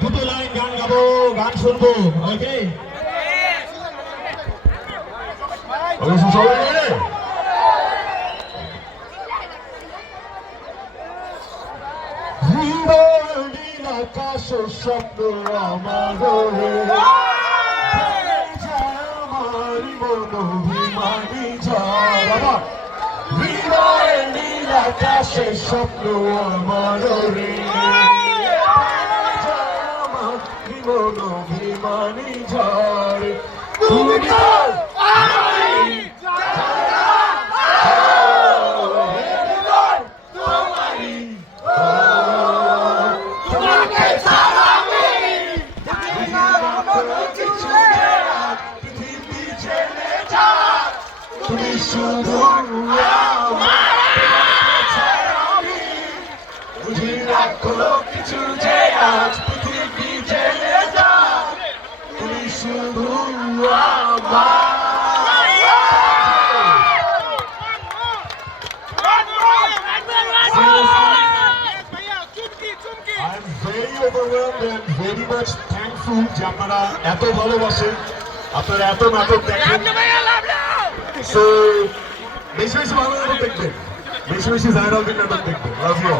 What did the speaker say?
দুটো লাইন গান গাবো, গান শুনবো। ওকে, আকাশের স্বপ্ন আমার আমার মনোভিমানী ঝড়, হৃদয়ের নীল আকাশের স্বপ্ন আমার মনোভিমানী ঝড়, তুমি তুমি শুধু বুঝি রাখো কিছু যে আজ পৃথিবী জেনে যা, তুমি শুধু very much thankful যে আপনারা এত ভালোবাসেন, আপনারা এত নাটক দেখেন। So বেশি বেশি ভালো নাটক দেখবেন, বেশি বেশি জায়গার নাটক দেখবেন। Love you.